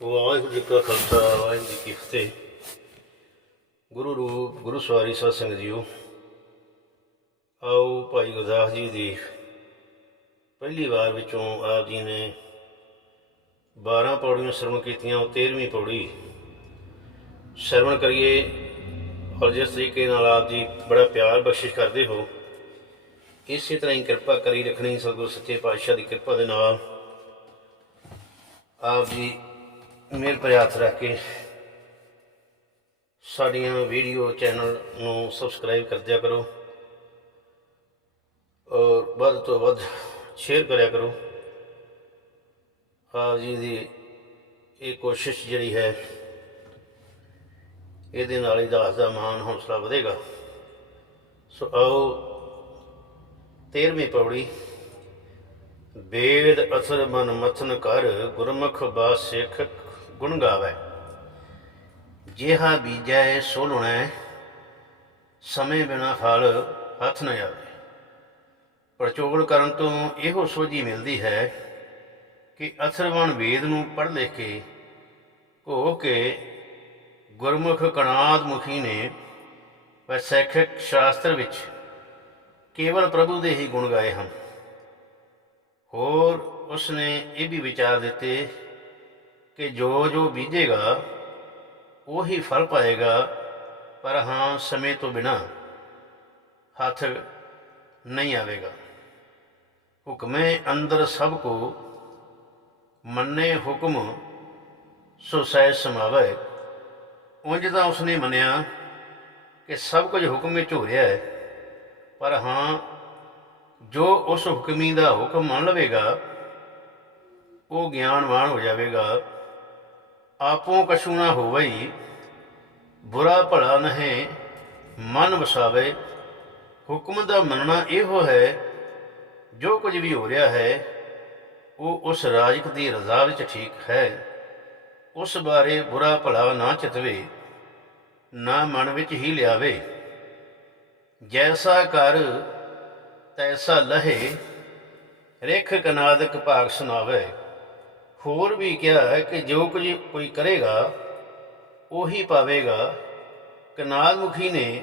ਵਾਹਿਗੁਰੂ ਜੀ ਕਾ ਖਾਲਸਾ, ਵਾਹਿਗੁਰੂ ਜੀ ਕੀ ਫਤਿਹ। ਗੁਰੂ ਰੂਪ, ਗੁਰੂ ਸਵਾਰੀ ਸਾਧ ਸੰਗਤ ਜੀਓ, ਆਓ ਭਾਈ ਗੁਰਦਾਸ ਜੀ ਦੀ ਪਹਿਲੀ ਵਾਰ ਵਿੱਚੋਂ ਆਪ ਜੀ ਨੇ 12 ਪੌੜੀਆਂ ਸ਼ਰਵਣ ਕੀਤੀਆਂ, ਉਹ 13ਵੀਂ ਪੌੜੀ ਸ਼ਰਵਣ ਕਰੀਏ ਔਰ ਜਿਸ ਤਰੀਕੇ ਨਾਲ ਆਪ ਜੀ ਬੜਾ ਪਿਆਰ ਬਖਸ਼ਿਸ਼ ਕਰਦੇ ਹੋ, ਇਸੇ ਤਰ੍ਹਾਂ ਹੀ ਕਿਰਪਾ ਕਰੀ ਰੱਖਣੀ ਸਤਿਗੁਰੂ ਸੱਚੇ ਪਾਤਸ਼ਾਹ ਦੀ ਕਿਰਪਾ ਦੇ ਨਾਲ ਆਪ ਜੀ ਮੇਰ ਪ੍ਰਯਾਸ ਰੱਖ ਕੇ ਸਾਡੀਆਂ ਵੀਡੀਓ ਚੈਨਲ ਨੂੰ ਸਬਸਕ੍ਰਾਈਬ ਕਰ ਦਿਆ ਕਰੋ ਔਰ ਵੱਧ ਤੋਂ ਵੱਧ ਸ਼ੇਅਰ ਕਰਿਆ ਕਰੋ। ਆਪ ਜੀ ਦੀ ਇਹ ਕੋਸ਼ਿਸ਼ ਜਿਹੜੀ ਹੈ, ਇਹਦੇ ਨਾਲ ਹੀ ਦਾਸ ਦਾ ਮਾਣ ਹੌਸਲਾ ਵਧੇਗਾ। ਸੋ ਆਓ 13ਵੀਂ ਪੌੜੀ। ਵੇਦ ਅਸਰ ਮਨ ਮਥਨ ਕਰ ਗੁਰਮੁਖ ਬਾਸ ਸਿੱਖ ਗੁਣ ਗਾਵੇ। ਜਿਹਾ ਬੀਜੈ ਸੋ ਲੁਣੈ ਸਮੇਂ ਬਿਨਾ ਫਲ ਹੱਥ ਨਾ ਆਵੇ। ਪਰਚੋਲ ਕਰਨ ਤੋਂ ਇਹੋ ਸੋਝੀ ਮਿਲਦੀ ਹੈ ਕਿ ਅਥਰਵਣ ਵੇਦ ਨੂੰ ਪੜ੍ਹ ਲਿਖ ਕੇ ਘੋ ਕੇ ਗੁਰਮੁਖ ਕਣਾਦ ਮੁਖੀ ਨੇ ਵੈਸੇਖਿਕ ਸ਼ਾਸਤਰ ਵਿੱਚ ਕੇਵਲ ਪ੍ਰਭੂ ਦੇ ਹੀ ਗੁਣ ਗਾਏ ਹਨ। ਹੋਰ ਉਸਨੇ ਇਹ ਵੀ ਵਿਚਾਰ ਦਿੱਤੇ ਕਿ ਜੋ ਜੋ ਬੀਜੇਗਾ, ਉਹੀ ਫਲ ਪਾਏਗਾ, ਪਰ ਹਾਂ, ਸਮੇਂ ਤੋਂ ਬਿਨਾ ਹੱਥ ਨਹੀਂ ਆਵੇਗਾ। ਹੁਕਮੇ ਅੰਦਰ ਸਭ ਕੋ ਮੰਨੇ ਹੁਕਮ, ਸੋ ਸਹਿ ਸਮਾਵੇ। ਉਂਝ ਤਾਂ ਉਸਨੇ ਮੰਨਿਆ ਕਿ ਸਭ ਕੁਝ ਹੁਕਮ ਵਿੱਚ ਹੋ ਰਿਹਾ ਹੈ, ਪਰ ਹਾਂ, ਜੋ ਉਸ ਹੁਕਮੀ ਦਾ ਹੁਕਮ ਮੰਨ ਲਵੇਗਾ, ਉਹ ਗਿਆਨਵਾਨ ਹੋ ਜਾਵੇਗਾ। ਆਪੋਂ ਕਛੂ ਨਾ ਹੋਵਈ, ਬੁਰਾ ਭਲਾ ਨਹਿ, ਮਨ ਵਸਾਵੇ। ਹੁਕਮ ਦਾ ਮੰਨਣਾ ਇਹੋ ਹੈ, ਜੋ ਕੁਝ ਵੀ ਹੋ ਰਿਹਾ ਹੈ, ਉਹ ਉਸ ਰਾਜਕ ਦੀ ਰਜ਼ਾ ਵਿੱਚ ਠੀਕ ਹੈ। ਉਸ ਬਾਰੇ ਬੁਰਾ ਭਲਾ ਨਾ ਚਿਤਵੇ, ਨਾ ਮਨ ਵਿੱਚ ਹੀ ਲਿਆਵੇ। ਜੈਸਾ ਕਰ, ਤੈਸਾ ਲਹੇ, ਰੇਖ ਕਨਾਦਕ ਭਾਗ ਸੁਣਾਵੇ। ਹੋਰ ਵੀ ਕਿਹਾ ਹੈ ਕਿ ਜੋ ਕੁਝ ਕੋਈ ਕਰੇਗਾ, ਉਹੀ ਪਾਵੇਗਾ। ਕਨਾਲ ਮੁਖੀ ਨੇ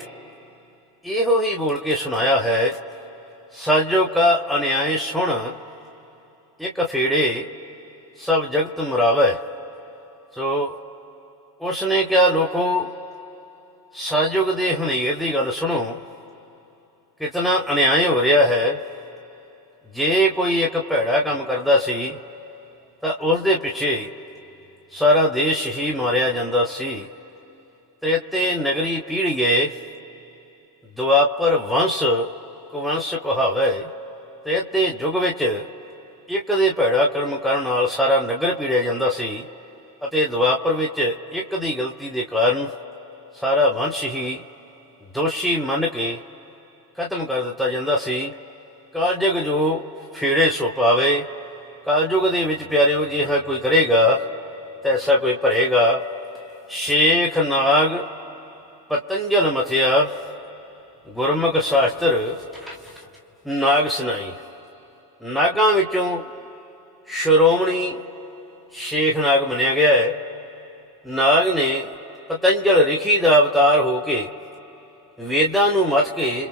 ਇਹੋ ਹੀ ਬੋਲ ਕੇ ਸੁਣਾਇਆ ਹੈ, ਸਾਜੋ ਕਾ ਅਨਿਆਏ ਸੁਣ, ਇੱਕ ਫੇੜੇ ਸਭ ਜਗਤ ਮੁਰਾਵੇ। ਸੋ ਉਸਨੇ ਕਿਹਾ, ਲੋਕੋ, ਸਾਜੁਗ ਦੇ ਹਨੇਰ ਦੀ ਗੱਲ ਸੁਣੋ। ਕਿਤਨਾ ਅਨਿਆਏ ਹੋ ਰਿਹਾ ਹੈ। ਜੇ ਕੋਈ ਇੱਕ ਭੈੜਾ ਕੰਮ ਕਰਦਾ ਸੀ ਤਾਂ ਉਸ ਦੇ ਪਿੱਛੇ ਸਾਰਾ ਦੇਸ਼ ਹੀ ਮਾਰਿਆ ਜਾਂਦਾ ਸੀ। ਤ੍ਰੇਤੇ ਨਗਰੀ ਪੀੜੀਏ, ਦੁਆਪਰ ਵੰਸ਼ ਕੁਵੰਸ਼ ਕਹਾਵੇ, ਤ੍ਰੇਤੇ ਯੁੱਗ ਵਿੱਚ ਇੱਕ ਦੇ ਭੈੜਾ ਕਰਮ ਕਰਨ ਨਾਲ ਸਾਰਾ ਨਗਰ ਪੀੜਿਆ ਜਾਂਦਾ ਸੀ ਅਤੇ ਦੁਆਪਰ ਵਿੱਚ ਇੱਕ ਦੀ ਗਲਤੀ ਦੇ ਕਾਰਨ ਸਾਰਾ ਵੰਸ਼ ਹੀ ਦੋਸ਼ੀ ਮੰਨ ਕੇ ਖਤਮ ਕਰ ਦਿੱਤਾ ਜਾਂਦਾ ਸੀ। ਕਾਲਜਗ ਜੋ ਫੇੜੇ ਸੋ ਪਾਵੇ ਕਲਯੁਗ ਦੇ ਵਿੱਚ ਪਿਆਰਿਓ ਜਿਹਾ ਕੋਈ ਕਰੇਗਾ ਤਾਂ ਐਸਾ ਕੋਈ ਭਰੇਗਾ। ਸ਼ੇਖ ਨਾਗ ਪਤੰਜਲ ਮਥਿਆ, ਗੁਰਮੁਖ ਸ਼ਾਸਤਰ, ਨਾਗ ਸੁਨਾਈ। ਨਾਗਾਂ ਵਿੱਚੋਂ ਸ਼੍ਰੋਮਣੀ ਸ਼ੇਖ ਨਾਗ ਮੰਨਿਆ ਗਿਆ ਹੈ। ਨਾਗ ਨੇ ਪਤੰਜਲ ਰਿਖੀ ਦਾ ਅਵਤਾਰ ਹੋ ਕੇ ਵੇਦਾਂ ਨੂੰ ਮੱਥ ਕੇ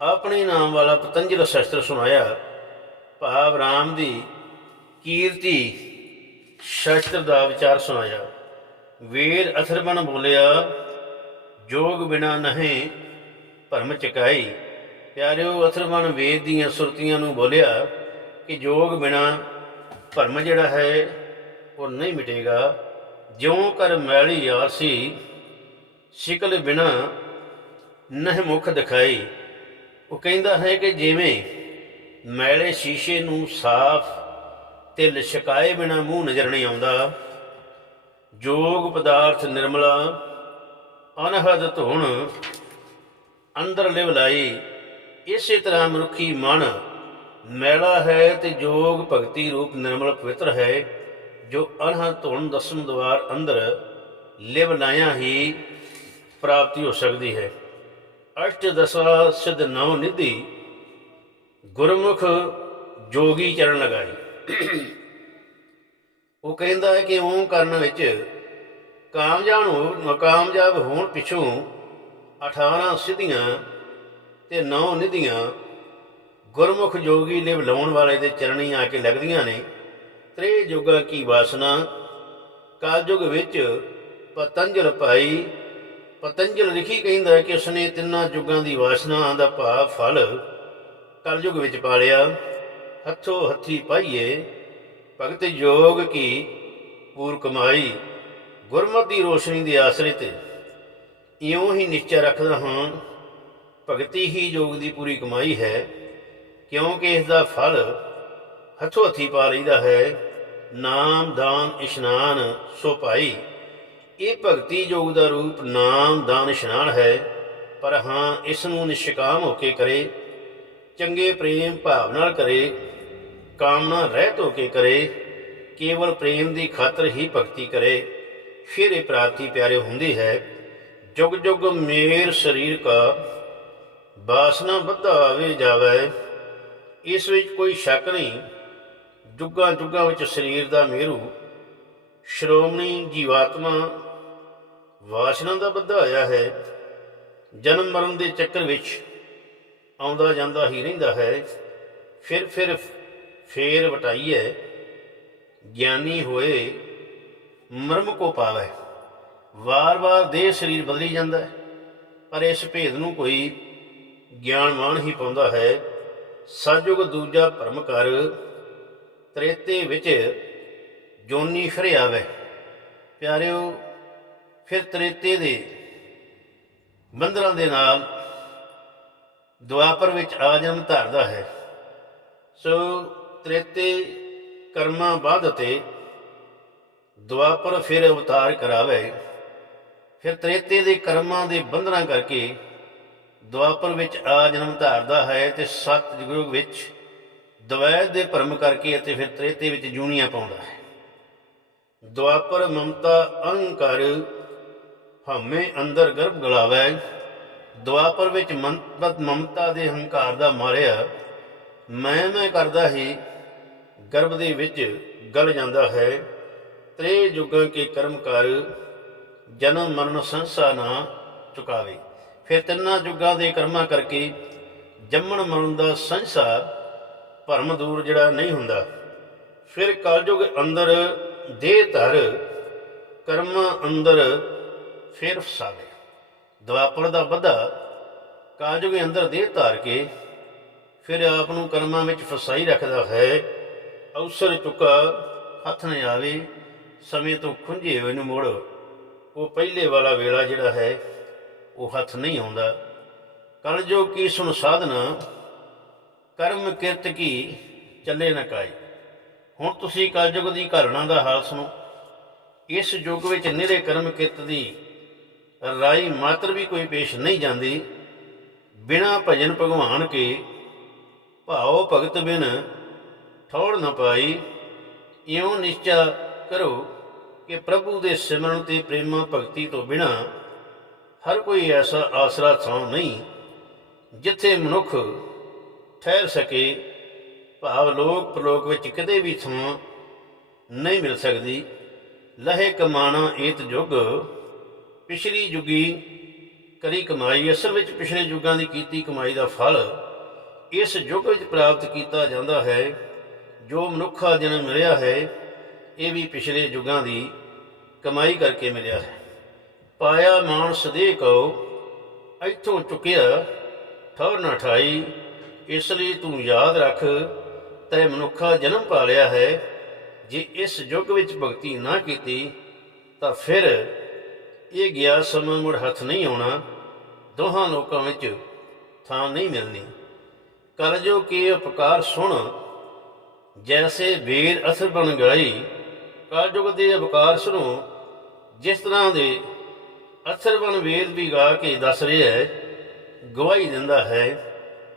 ਆਪਣੇ ਨਾਮ ਵਾਲਾ ਪਤੰਜਲ ਸ਼ਸਤਰ ਸੁਣਾਇਆ। ਭਾਵ ਰਾਮ ਦੀ ਕੀਰਤੀ ਸ਼ਸਤਰ ਦਾ ਵਿਚਾਰ ਸੁਣਾਇਆ। ਵੇਦ ਅਥਰਵਣ ਬੋਲਿਆ, ਜੋਗ ਬਿਨਾ ਨਹੀਂ ਭਰਮ ਚਕਾਈ। ਪਿਆਰਿਓ, ਅਥਰਵਣ ਵੇਦ ਦੀਆਂ ਸੁਰਤੀਆਂ ਨੂੰ ਬੋਲਿਆ ਕਿ ਜੋਗ ਬਿਨਾ ਭਰਮ ਜਿਹੜਾ ਹੈ, ਉਹ ਨਹੀਂ ਮਿਟੇਗਾ। ਜਿਉਂ ਕਰ ਮੈਲੀ ਆਰਸੀ, ਸ਼ਿਕਲ ਬਿਨਾ ਨਹਿ ਮੁਖ ਦਿਖਾਈ। ਉਹ ਕਹਿੰਦਾ ਹੈ ਕਿ ਜਿਵੇਂ ਮੈਲੇ ਸ਼ੀਸ਼ੇ ਨੂੰ ਸਾਫ਼ ਤੇ ਲਿਸ਼ਕਾਏ ਬਿਨਾ ਮੂੰਹ ਨਜ਼ਰ ਨਹੀਂ ਆਉਂਦਾ। ਜੋਗ ਪਦਾਰਥ ਨਿਰਮਲਾ, ਅਨਹਦ ਧੁਣ ਅੰਦਰ ਲਿਵ ਲਾਈ। ਇਸੇ ਤਰ੍ਹਾਂ ਮਨੁੱਖੀ ਮਨ ਮੈਲਾ ਹੈ ਤੇ ਜੋਗ ਭਗਤੀ ਰੂਪ ਨਿਰਮਲ ਪਵਿੱਤਰ ਹੈ, ਜੋ ਅਨਹਦ ਧੁਣ ਦਸਮ ਦਵਾਰ ਅੰਦਰ ਲਿਵ ਲਾਇਆ ਹੀ ਪ੍ਰਾਪਤੀ ਹੋ ਸਕਦੀ ਹੈ। ਅਸ਼ਟ ਦਸਾ ਸਿਧ ਨਵ ਨਿਧੀ ਗੁਰਮੁਖ ਜੋਗੀ ਚਰਨ ਲਗਾਈ। ਉਹ ਕਹਿੰਦਾ ਹੈ ਕਿ ਓਂ ਕਰਨ ਵਿੱਚ ਕਾਮਯਾਬ ਹੋ ਨਕਾਮਯਾਬ ਹੋਣ ਪਿੱਛੋਂ 18 ਸਿੱਧੀਆਂ ਤੇ 9 ਨਿਧੀਆਂ ਗੁਰਮੁਖ ਜੋਗੀ ਨੇ ਬੁਲਾਉਣ ਵਾਲੇ ਦੇ ਚਰਣੀ ਆ ਕੇ ਲੱਗਦੀਆਂ ਨੇ। ਤ੍ਰੇ ਯੁਗਾਂ ਕੀ ਵਾਸਨਾ। ਕਾਲਯੁਗ ਵਿੱਚ ਪਤੰਜਲ ਭਾਈ ਪਤੰਜਲ ਲਿਖੀ ਕਹਿੰਦਾ ਹੈ ਕਿ ਉਸਨੇ ਤਿੰਨਾਂ ਯੁਗਾਂ ਦੀ ਵਾਸਨਾ ਦਾ ਭਾਵ ਫਲ ਕਲਯੁਗ ਵਿੱਚ ਪਾਲਿਆ। ਹੱਥੋਂ ਹੱਥੀ ਪਾਈਏ, ਭਗਤ ਯੋਗ ਕੀ ਪੂਰ ਕਮਾਈ ਗੁਰਮਤਿ ਦੀ ਰੋਸ਼ਨੀ ਦੇ ਆਸਰੇ ਤੇ ਇਉਂ ਹੀ ਨਿਸ਼ਚੈ ਰੱਖਦਾ ਹਾਂ, ਭਗਤੀ ਹੀ ਯੋਗ ਦੀ ਪੂਰੀ ਕਮਾਈ ਹੈ, ਕਿਉਂਕਿ ਇਸ ਦਾ ਫਲ ਹੱਥੋਂ ਹੱਥੀ ਪਾ ਲਈਦਾ ਹੈ, ਨਾਮ, ਦਾਨ, ਇਸ਼ਨਾਨ, ਸੋ ਭਾਈ। ਇਹ ਭਗਤੀ ਯੋਗ ਦਾ ਰੂਪ ਨਾਮ, ਦਾਨ, ਇਸ਼ਨਾਨ ਹੈ, ਪਰ ਹਾਂ, ਇਸ ਨੂੰ ਨਿਸ਼ਕਾਮ ਹੋ ਕੇ ਕਰੇ, ਚੰਗੇ ਪ੍ਰੇਮ ਭਾਵ ਨਾਲ ਕਰੇ ਕਾਮਨਾ ਰਹਿਤ ਹੋ ਕੇ ਕਰੇ, ਕੇਵਲ ਪ੍ਰੇਮ ਦੀ ਖਾਤਰ ਹੀ ਭਗਤੀ ਕਰੇ। ਫਿਰ ਇਹ ਪ੍ਰਾਪਤੀ ਪਿਆਰੇ ਹੁੰਦੀ ਹੈ, ਜੁਗ ਜੁਗ ਮੇਰ ਸਰੀਰ ਕਾ ਬਾਸਨਾ ਵਧਾਵੇ ਜਾਵੇ। ਇਸ ਵਿੱਚ ਕੋਈ ਸ਼ੱਕ ਨਹੀਂ, ਜੁਗਾਂ ਜੁਗਾਂ ਵਿੱਚ ਸਰੀਰ ਦਾ ਮੇਰੂ, ਸ਼੍ਰੋਮਣੀ ਜੀਵਾਤਮਾ ਵਾਸਨਾ ਦਾ ਵਧਾਇਆ ਹੈ। ਜਨਮ ਮਰਨ ਦੇ ਚੱਕਰ ਵਿੱਚ ਆਉਂਦਾ ਜਾਂਦਾ ਹੀ ਰਹਿੰਦਾ ਹੈ। ਫਿਰ ਫਿਰ ਫੇਰ ਵਟਾਈਏ ਗਿਆਨੀ ਹੋਏ ਮਰਮ ਕੋ ਪਾਵੇ। ਵਾਰ-ਵਾਰ ਦੇਹ ਸਰੀਰ ਬਦਲੀ ਜਾਂਦਾ ਹੈ, ਪਰ ਇਸ ਭੇਦ ਨੂੰ ਕੋਈ ਗਿਆਨਵਾਨ ਹੀ ਪਾਉਂਦਾ ਹੈ। ਸਤਜੁਗ ਦੂਜਾ ਭਰਮ ਕਰ, ਤ੍ਰੇਤੇ ਵਿੱਚ ਜੋਨੀ ਫਿਰ ਆਵੇ। ਪਿਆਰਿਓ, ਫਿਰ ਤ੍ਰੇਤੇ ਦੇ ਬੰਦਰਾਂ ਦੇ ਨਾਲ ਦੁਆਪਰ ਵਿੱਚ ਆ ਜਨਮ ਧਾਰਦਾ ਹੈ। ਸੋ ਤ੍ਰੇਤੇ ਕਰਮਾਂ ਬਾਅਦ ਤੇ ਦੁਆਪਰ ਫਿਰ ਅਵਤਾਰ ਕਰਾਵੇ। ਫਿਰ ਤ੍ਰੇਤੇ ਦੇ ਕਰਮਾਂ ਦੇ ਬੰਧਨਾਂ ਕਰਕੇ ਦੁਆਪਰ ਵਿੱਚ ਆ ਜਨਮ ਧਾਰਦਾ ਹੈ ਤੇ ਸਤਿਗੁਰੂ ਵਿੱਚ ਦਵੈਤ ਦੇ ਭਰਮ ਕਰਕੇ ਅਤੇ ਫਿਰ ਤ੍ਰੇਤੇ ਵਿੱਚ ਜੂਨੀਆਂ ਪਾਉਂਦਾ ਹੈ। ਦੁਆਪਰ ਮਮਤਾ ਅਹੰਕਾਰ ਹਮੇ ਅੰਦਰ ਗਰਭ ਗਲਾਵੇ ਦੁਆਪਰ ਵਿੱਚ ਮੰਤਤ ਮਮਤਾ ਦੇ ਹੰਕਾਰ ਦਾ ਮਾਰਿਆ, ਮੈਂ ਮੈਂ ਕਰਦਾ ਹੀ ਗਰਭ ਦੇ ਵਿੱਚ ਗਲ ਜਾਂਦਾ ਹੈ, ਤ੍ਰੇ ਯੁਗਾਂ ਕੇ ਕਰਮ ਕਰ ਜਨਮ ਮਰਨ ਸੰਸਾ ਨਾ ਚੁਕਾਵੇ। ਫਿਰ ਤਿੰਨਾਂ ਯੁਗਾਂ ਦੇ ਕਰਮਾਂ ਕਰਕੇ ਜੰਮਣ ਮਰਨ ਦਾ ਸੰਸਾ ਭਰਮ ਦੂਰ ਜਿਹੜਾ ਨਹੀਂ ਹੁੰਦਾ। ਫਿਰ ਕਲਯੁਗ ਅੰਦਰ ਦੇਹ ਧਰ ਕਰਮ ਅੰਦਰ ਫਿਰ ਫਸਾਵੇ। ਦੁਆਪਰ ਦਾ ਬੱਧਾ ਕਾਲਯੁਗ ਅੰਦਰ ਦੇਹ ਧਾਰ ਕੇ ਫਿਰ ਆਪ ਨੂੰ ਕਰਮਾਂ ਵਿੱਚ ਫਸਾਈ ਰੱਖਦਾ ਹੈ। ਅਵਸਰ ਚੁੱਕਾ, ਹੱਥ ਨਾ ਆਵੇ, ਸਮੇਂ ਤੋਂ ਖੁੰਝੇ ਹੋਏ ਨੂੰ ਮੋੜ, ਉਹ ਪਹਿਲੇ ਵਾਲਾ ਵੇਲਾ ਜਿਹੜਾ ਹੈ, ਉਹ ਹੱਥ ਨਹੀਂ ਆਉਂਦਾ। ਕਲ ਜੋ ਕੀ ਸੁਣ ਸਾਧਨਾ, ਕਰਮ ਕਿਰਤ ਕੀ ਚੱਲੇ ਨਾ ਕਾਈ ਹੁਣ ਤੁਸੀਂ ਕਲਯੁਗ ਦੀ ਘਰਣਾ ਦਾ ਹਾਲ ਸੁਣੋ। ਇਸ ਯੁੱਗ ਵਿੱਚ ਨਿਰੇ ਕਰਮ ਕਿਰਤ ਦੀ ਰਾਈ ਮਾਤਰ ਵੀ ਕੋਈ ਪੇਸ਼ ਨਹੀਂ ਜਾਂਦੀ। ਬਿਨਾ ਭਜਨ ਭਗਵਾਨ ਕੇ ਭਾਉ ਭਗਤ ਬਿਨ ਠੌੜ ਨਾ ਪਾਈ। ਇਉਂ ਨਿਸ਼ਚਾ ਕਰੋ ਕਿ ਪ੍ਰਭੂ ਦੇ ਸਿਮਰਨ ਤੇ ਪ੍ਰੇਮਾ ਭਗਤੀ ਤੋਂ ਬਿਨਾ ਹਰ ਕੋਈ ਐਸਾ ਆਸਰਾ ਥਾਂ ਨਹੀਂ ਜਿੱਥੇ ਮਨੁੱਖ ਠਹਿਰ ਸਕੇ। ਭਾਵ ਲੋਕ ਪ੍ਰਲੋਕ ਵਿੱਚ ਕਿਤੇ ਵੀ ਥਾਂ ਨਹੀਂ ਮਿਲ ਸਕਦੀ। ਲਹੇ ਕਮਾਣਾ ਏਤ ਜੁਗ, ਪਿਛਲੀ ਜੁਗੀ ਕਰੀ ਕਮਾਈ। ਅਸਲ ਵਿੱਚ ਪਿਛਲੇ ਯੁੱਗਾਂ ਦੀ ਕੀਤੀ ਕਮਾਈ ਦਾ ਫਲ ਇਸ ਯੁੱਗ ਵਿੱਚ ਪ੍ਰਾਪਤ ਕੀਤਾ ਜਾਂਦਾ ਹੈ। ਜੋ ਮਨੁੱਖ ਦਾ ਜਨਮ ਮਿਲਿਆ ਹੈ, ਇਹ ਵੀ ਪਿਛਲੇ ਯੁੱਗਾਂ ਦੀ ਕਮਾਈ ਕਰਕੇ ਮਿਲਿਆ ਹੈ। ਪਾਇਆ ਮਾਨਸ ਸਦੇ ਕਉ, ਇੱਥੋਂ ਚੁੱਕਿਆ ਠੌਰ ਨਾ ਠਾਈ, ਇਸ ਲਈ ਤੂੰ ਯਾਦ ਰੱਖ, ਤੈ ਮਨੁੱਖਾ ਜਨਮ ਪਾ ਲਿਆ ਹੈ। ਜੇ ਇਸ ਯੁੱਗ ਵਿੱਚ ਭਗਤੀ ਨਾ ਕੀਤੀ, ਤਾਂ ਫਿਰ ਇਹ ਗਿਆ ਸਮਾਂ ਮੁੜ ਹੱਥ ਨਹੀਂ ਆਉਣਾ, ਦੋਹਾਂ ਲੋਕਾਂ ਵਿੱਚ ਥਾਂ ਨਹੀਂ ਮਿਲਣੀ। ਕਰ ਜੋ ਕੀ ਉਪਕਾਰ ਸੁਣ ਜੈਸੇ ਵੇਦ ਅਸਰ ਬਣ ਗਈ ਕਲਯੁਗ ਦੇ ਉਪਕਾਰ ਸੁਣੋ। ਜਿਸ ਤਰ੍ਹਾਂ ਦੇ ਅਸਰ ਬਣ ਵੇਦ ਵੀ ਗਾ ਕੇ ਦੱਸ ਰਿਹਾ ਹੈ, ਗਵਾਹੀ ਦਿੰਦਾ ਹੈ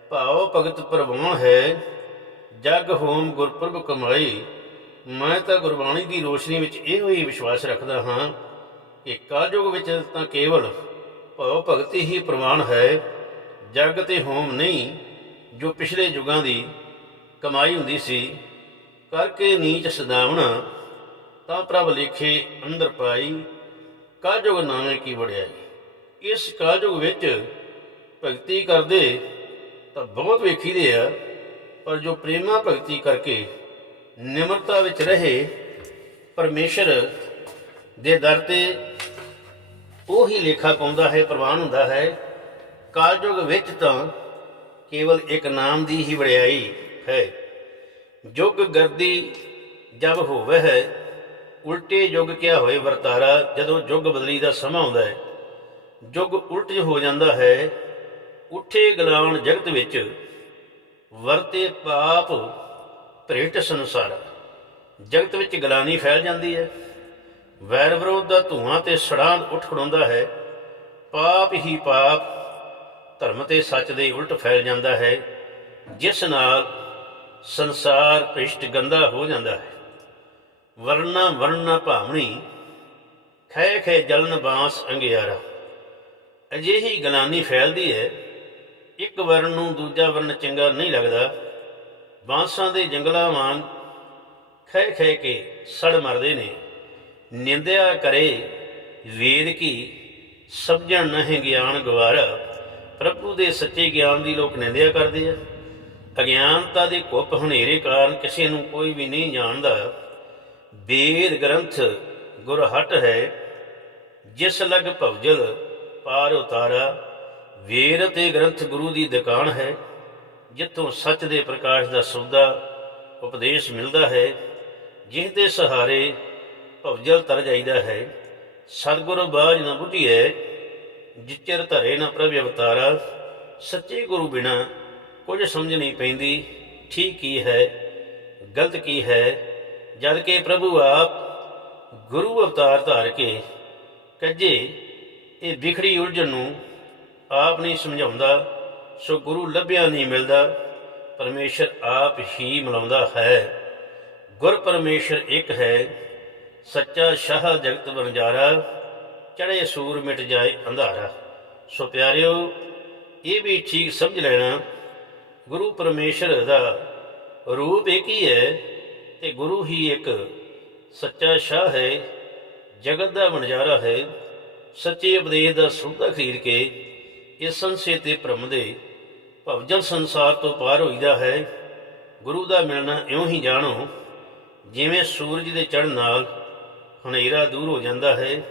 ਭਾਵ ਭਗਤ ਪ੍ਰਵਾਨ ਹੈ, ਜਗ ਹੋਮ ਗੁਰਪੁਰਬ ਕਮਾਈ। ਮੈਂ ਤਾਂ ਗੁਰਬਾਣੀ ਦੀ ਰੋਸ਼ਨੀ ਵਿੱਚ ਇਹੋ ਹੀ ਵਿਸ਼ਵਾਸ ਰੱਖਦਾ ਹਾਂ ਕਿ ਕਾਲਯੁਗ ਵਿੱਚ ਤਾਂ ਕੇਵਲ ਭਾਵ ਭਗਤੀ ਹੀ ਪ੍ਰਵਾਨ ਹੈ, ਜਗ ਤੇ ਹੋਮ ਨਹੀਂ, ਜੋ ਪਿਛਲੇ ਯੁਗਾਂ ਦੀ ਕਮਾਈ ਹੁੰਦੀ ਸੀ। ਕਰਕੇ ਨੀਚ ਸਦਾਵਣਾ, ਤਾਂ ਪ੍ਰਭ ਲੇਖੇ ਅੰਦਰ ਪਾਈ, ਕਾਜੁਗ ਨਾਵੇਂ ਕੀ ਵੜਿਆਈ। ਇਸ ਕਾਜੁਗ ਵਿੱਚ ਭਗਤੀ ਕਰਦੇ ਤਾਂ ਬਹੁਤ ਵੇਖੀਦੇ ਆ, ਪਰ ਜੋ ਪ੍ਰੇਮਾ ਭਗਤੀ ਕਰਕੇ ਨਿਮਰਤਾ ਵਿੱਚ ਰਹੇ, ਪਰਮੇਸ਼ਰ ਦੇ ਦਰ ਤੇ ਉਹੀ ਲੇਖਾ ਪਾਉਂਦਾ ਹੈ, ਪ੍ਰਵਾਨ ਹੁੰਦਾ ਹੈ ਕਾਲਯੁਗ ਵਿੱਚ ਤਾਂ ਕੇਵਲ ਇੱਕ ਨਾਮ ਦੀ ਹੀ ਵਡਿਆਈ ਹੈ। ਜੁਗ ਗਰਦੀ ਜਬ ਹੋਵੇ ਹੈ, ਉਲਟੇ ਯੁਗ ਕਿਆ ਹੋਏ ਵਰਤਾਰਾ, ਜਦੋਂ ਯੁਗ ਬਦਲੀ ਦਾ ਸਮਾਂ ਆਉਂਦਾ ਹੈ। ਯੁਗ ਉਲਟ ਹੋ ਜਾਂਦਾ ਹੈ, ਉੱਠੇ ਗਲਾਣ ਜਗਤ ਵਿੱਚ, ਵਰਤੇ ਪਾਪ ਭ੍ਰਿਟ ਸੰਸਾਰ। ਜਗਤ ਵਿੱਚ ਗਲਾਨੀ ਫੈਲ ਜਾਂਦੀ ਹੈ। ਵੈਰ ਵਿਰੋਧ ਦਾ ਧੂਆਂ ਤੇ ਸੜਾਂ ਉੱਠ ਖੜਾਉਂਦਾ ਹੈ। ਪਾਪ ਹੀ ਪਾਪ, ਧਰਮ ਤੇ ਸੱਚ ਦੇ ਉਲਟ ਫੈਲ ਜਾਂਦਾ ਹੈ। ਜਿਸ ਨਾਲ ਸੰਸਾਰ ਭ੍ਰਿਸ਼ਟ ਗੰਦਾ ਹੋ ਜਾਂਦਾ ਹੈ। ਵਰਨਾ ਵਰਣਾ ਭਾਵਣੀ ਖੈ ਖੈ ਜਲਨ ਬਾਂਸ ਅੰਗਿਆਰਾ। ਅਜਿਹੀ ਗਲਾਨੀ ਫੈਲਦੀ ਹੈ, ਇੱਕ ਵਰਨ ਨੂੰ ਦੂਜਾ ਵਰਨ ਚੰਗਾ ਨਹੀਂ ਲੱਗਦਾ। ਬਾਂਸਾਂ ਦੇ ਜੰਗਲਾਂ ਵਾਂਗ ਖੈ ਖੈ ਕੇ ਸੜ ਮਰਦੇ ਨੇ। ਨਿੰਦਿਆ ਕਰੇ ਵੇਦ ਕੀ ਸਭਜਣ ਨਹੀਂ ਗਿਆਨ ਗਵਾਰਾ। ਪ੍ਰਭੂ ਦੇ ਸੱਚੇ ਗਿਆਨ ਦੀ ਲੋਕ ਨਿੰਦਿਆ ਕਰਦੇ ਆ। ਅਗਿਆਨਤਾ ਦੇ ਕੁੱਪ ਹਨੇਰੇ ਕਾਰਨ ਕਿਸੇ ਨੂੰ ਕੋਈ ਵੀ ਨਹੀਂ ਜਾਣਦਾ। ਵੇਦ ਗ੍ਰੰਥ ਗੁਰ ਹਟ ਹੈ, ਜਿਸ ਲਗ ਭਵਜਲ ਪਾਰ ਉਤਾਰਾ। ਵੇਦ ਤੇ ਗ੍ਰੰਥ ਗੁਰੂ ਦੀ ਦੁਕਾਨ ਹੈ, ਜਿੱਥੋਂ ਸੱਚ ਦੇ ਪ੍ਰਕਾਸ਼ ਦਾ ਸੌਦਾ, ਉਪਦੇਸ਼ ਮਿਲਦਾ ਹੈ। ਜਿਸ ਦੇ ਸਹਾਰੇ ਭਵਜਲ ਤਰ ਜਾਈਦਾ ਹੈ। ਸਤਿਗੁਰ ਬਾਝ ਨਾ ਬੁਝੀਐ ਜਿਚਰ ਧਰੇ ਨਾ ਪ੍ਰਭ ਅਵਤਾਰਾ। ਸੱਚੇ ਗੁਰੂ ਬਿਨਾ ਕੁਝ ਸਮਝ ਨਹੀਂ ਪੈਂਦੀ, ਠੀਕ ਕੀ ਹੈ, ਗਲਤ ਕੀ ਹੈ, ਜਦ ਕਿ ਪ੍ਰਭੂ ਆਪ ਗੁਰੂ ਅਵਤਾਰ ਧਾਰ ਕੇ ਕੱਜੇ, ਇਹ ਵਿਖੜੀ ਉਲਝਣ ਨੂੰ ਆਪ ਨਹੀਂ ਸਮਝਾਉਂਦਾ, ਸੋ ਗੁਰੂ ਲੱਭਿਆ ਨਹੀਂ ਮਿਲਦਾ, ਪਰਮੇਸ਼ਰ ਆਪ ਹੀ ਮਿਲਾਉਂਦਾ ਹੈ। ਗੁਰ ਪਰਮੇਸ਼ਰ ਇੱਕ ਹੈ, ਸੱਚਾ ਸ਼ਾਹ ਜਗਤ ਵਣਜਾਰਾ ਚੜੇ ਸੂਰ ਮਿਟ ਜਾਏ ਅੰਧਾਰਾ। ਸੋ ਪਿਆਰਿਓ, ਇਹ ਵੀ ਠੀਕ ਸਮਝ ਲੈਣਾ ਗੁਰੂ ਪਰਮੇਸ਼ਰ ਦਾ ਰੂਪ ਇੱਕ ਹੀ ਹੈ ਤੇ ਗੁਰੂ ਹੀ ਇੱਕ ਸੱਚਾ ਸ਼ਾਹ ਹੈ, ਜਗਤ ਦਾ ਵਣਜਾਰਾ ਹੈ, ਸੱਚੇ ਉਪਦੇਸ਼ ਦਾ ਸੌਦਾ ਖਰੀਦ ਕੇ ਇਸ ਸੰਸੇ ਤੇ ਭ੍ਰਮ ਦੇ ਭਵਜਲ ਸੰਸਾਰ ਤੋਂ ਪਾਰ ਹੋਈਦਾ ਹੈ। ਗੁਰੂ ਦਾ ਮਿਲਣਾ ਇਉਂ ਹੀ ਜਾਣੋ, ਜਿਵੇਂ ਸੂਰਜ ਦੇ ਚੜ੍ਹਨ ਨਾਲ ਹਨੇਰਾ ਦੂਰ ਹੋ ਜਾਂਦਾ ਹੈ,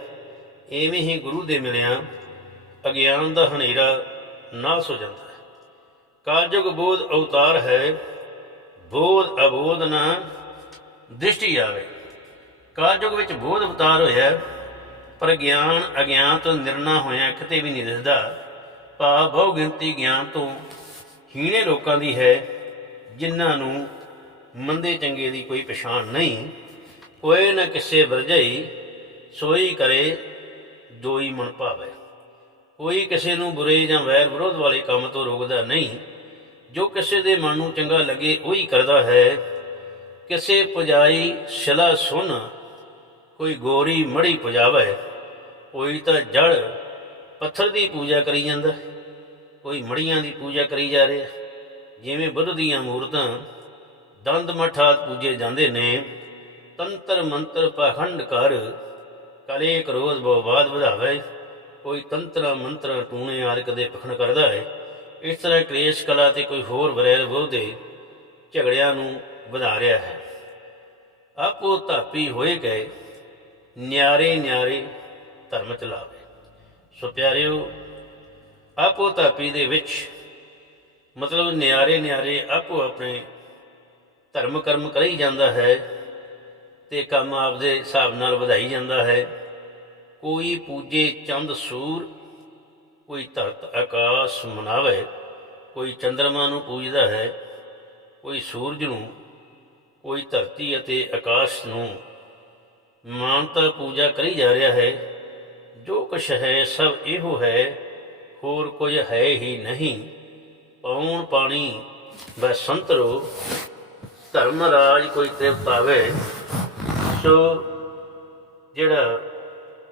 ਐਵੇਂ ਹੀ ਗੁਰੂ ਦੇ ਮਿਲਿਆ ਅਗਿਆਨ ਦਾ ਹਨੇਰਾ ਨਾਸ ਹੋ ਜਾਂਦਾ ਹੈ। ਕਾਲਜੁਗ ਬੋਧ ਅਵਤਾਰ ਹੈ, ਬੋਧ ਅਬੋਧ ਨਾ ਦ੍ਰਿਸ਼ਟੀ ਆਵੇ। ਕਾਲਯੁਗ ਵਿੱਚ ਬੋਧ ਅਵਤਾਰ ਹੋਇਆ, ਪਰ ਗਿਆਨ ਅਗਿਆਨ ਤੋਂ ਨਿਰਣਾ ਹੋਇਆ ਕਿਤੇ ਵੀ ਨਹੀਂ ਦਿਸਦਾ। ਭਾਵ ਬਹੁ ਗਿਣਤੀ ਗਿਆਨ ਤੋਂ ਹੀਣੇ ਲੋਕਾਂ ਦੀ ਹੈ, ਜਿਨ੍ਹਾਂ ਨੂੰ ਮੰਦੇ ਚੰਗੇ ਦੀ ਕੋਈ ਪਛਾਣ ਨਹੀਂ। ਕੋਈ ਨਾ ਕਿਸੇ ਵਰਜਈ ਸੋਈ ਕਰੇ ਦੋਈ ਮਨ ਭਾਵੇ। ਕੋਈ ਕਿਸੇ ਨੂੰ ਬੁਰੇ ਜਾਂ ਵੈਰ ਵਿਰੋਧ ਵਾਲੇ ਕੰਮ ਤੋਂ ਰੋਕਦਾ ਨਹੀਂ। ਜੋ ਕਿਸੇ ਦੇ ਮਨ ਨੂੰ ਚੰਗਾ ਲੱਗੇ ਉਹੀ ਕਰਦਾ ਹੈ। ਕਿਸੇ ਪੁਜਾਈ ਸ਼ਲਾ ਸੁਣ ਕੋਈ ਗੋਰੀ ਮੜੀ ਪੁਜਾਵੇ, ਕੋਈ ਤਾਂ ਜੜ ਪੱਥਰ ਦੀ ਪੂਜਾ ਕਰੀ ਜਾਂਦਾ, ਕੋਈ ਮੜੀਆਂ ਦੀ ਪੂਜਾ ਕਰੀ ਜਾ ਰਿਹਾ। ਜਿਵੇਂ ਬੁੱਧ ਦੀਆਂ ਮੂਰਤਾਂ ਦੰਦ ਮਠਾਤ ਪੂਜੇ ਜਾਂਦੇ ਨੇ, ਤੰਤਰ ਮੰਤਰ ਪਖੰਡ ਕਰ ਕਲੇ ਕਰੋਧ ਬਵਾਦ ਵਧਾਵੇ। ਕੋਈ ਤੰਤਰਾ ਮੰਤਰ ਟੂਣੇ ਆਰ ਕਦੇ ਪਖੰਡ ਕਰਦਾ ਹੈ। ਇਸ ਤਰ੍ਹਾਂ ਕਲੇਸ਼ ਕਲਾ ਤੇ ਕੋਈ ਹੋਰ ਵਰੈਰ ਵਿਰੋਧੇ ਝਗੜਿਆਂ ਨੂੰ ਵਧਾ ਰਿਹਾ ਹੈ। ਆਪੋ ਧਾਪੀ ਹੋਏ ਗਏ, ਨਿਆਰੇ ਨਿਆਰੇ ਧਰਮ ਚਲਾਵੇ ਸੋ ਪਿਆਰਿਓ, ਆਪੋ ਧਾਪੀ ਦੇ ਵਿੱਚ ਮਤਲਬ ਨਿਆਰੇ ਨਿਆਰੇ ਆਪੋ ਆਪਣੇ ਧਰਮ ਕਰਮ ਕਰੀ ਜਾਂਦਾ ਹੈ ਤੇ ਕੰਮ ਆਪਦੇ ਹਿਸਾਬ ਨਾਲ ਵਧਾਈ ਜਾਂਦਾ ਹੈ। ਕੋਈ ਪੂਜੇ ਚੰਦ ਸੂਰ ਕੋਈ ਧਰਤ ਆਕਾਸ਼ ਮਨਾਵੇ, ਕੋਈ ਚੰਦਰਮਾ ਨੂੰ ਪੂਜਦਾ ਹੈ, ਕੋਈ ਸੂਰਜ ਨੂੰ, ਕੋਈ ਧਰਤੀ ਅਤੇ ਆਕਾਸ਼ ਨੂੰ। ਮਾਨਤਾ ਪੂਜਾ ਕਰੀ ਜਾ ਰਿਹਾ ਹੈ। ਜੋ ਕੁਛ ਹੈ, ਸਭ ਇਹੋ ਹੈ, ਹੋਰ ਕੁਝ ਹੈ ਹੀ ਨਹੀਂ। ਪੌਣ ਪਾਣੀ ਬਸੰਤਰੋ ਧਰਮ ਰਾਜ ਕੋਈ ਤ੍ਰਿਪਤਾਵੇ ਸੋ ਜਿਹੜਾ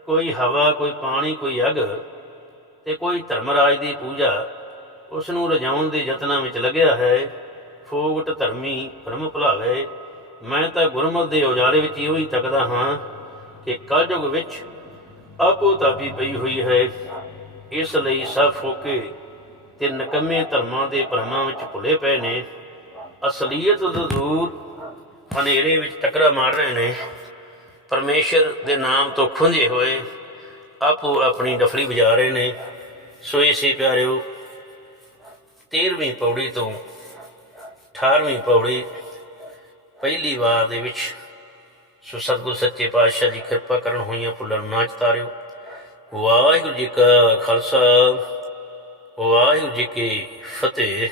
ਕੋਈ ਹਵਾ, ਕੋਈ ਪਾਣੀ, ਕੋਈ ਅਗ ਤੇ ਕੋਈ ਧਰਮ ਰਾਜ ਦੀ ਪੂਜਾ ਉਸ ਨੂੰ ਰਜਾਉਣ ਦੇ ਯਤਨਾਂ ਵਿੱਚ ਲੱਗਿਆ ਹੈ। ਫੋਗਟ ਧਰਮੀ ਭਰਮ ਭੁਲਾਵੇ, ਮੈਂ ਤਾਂ ਗੁਰਮਤ ਦੇ ਉਜਾਲੇ ਵਿੱਚ ਇਹੋ ਹੀ ਤੱਕਦਾ ਹਾਂ ਕਿ ਕਲਯੁਗ ਵਿੱਚ ਆਪੋ ਤਾਪੀ ਪਈ ਹੋਈ ਹੈ। ਇਸ ਲਈ ਸਭ ਫੋਕੇ ਤੇ ਨਕਮੇ ਧਰਮਾਂ ਦੇ ਭਰਮਾਂ ਵਿੱਚ ਭੁੱਲੇ ਪਏ ਨੇ। ਅਸਲੀਅਤ ਤੋਂ ਦੂਰ ਹਨੇਰੇ ਵਿੱਚ ਟਕਰਾ ਮਾਰ ਰਹੇ ਨੇ। ਪਰਮੇਸ਼ਰ ਦੇ ਨਾਮ ਤੋਂ ਖੁੰਝੇ ਹੋਏ ਆਪੋ ਆਪਣੀ ਡਫਲੀ ਵਜਾ ਰਹੇ ਨੇ। ਸੋ ਇਸੇ ਪਿਆਰਿਓ 13ਵੀਂ ਪੌੜੀ ਤੋਂ 18ਵੀਂ ਪੌੜੀ ਪਹਿਲੀ ਵਾਰ ਦੇ ਵਿੱਚ ਸੋ ਸਤਿਗੁਰ ਸੱਚੇ ਪਾਤਸ਼ਾਹ ਦੀ ਕਿਰਪਾ ਕਰਨ ਹੋਈਆਂ ਭੁੱਲਾਂ ਨੂੰ ਨਾ ਚਤਾਰਿਓ ਵਾਹਿਗੁਰੂ ਜੀ ਕਾ ਖਾਲਸਾ, ਵਾਹਿਗੁਰੂ ਜੀ ਕੀ ਫਤਿਹ।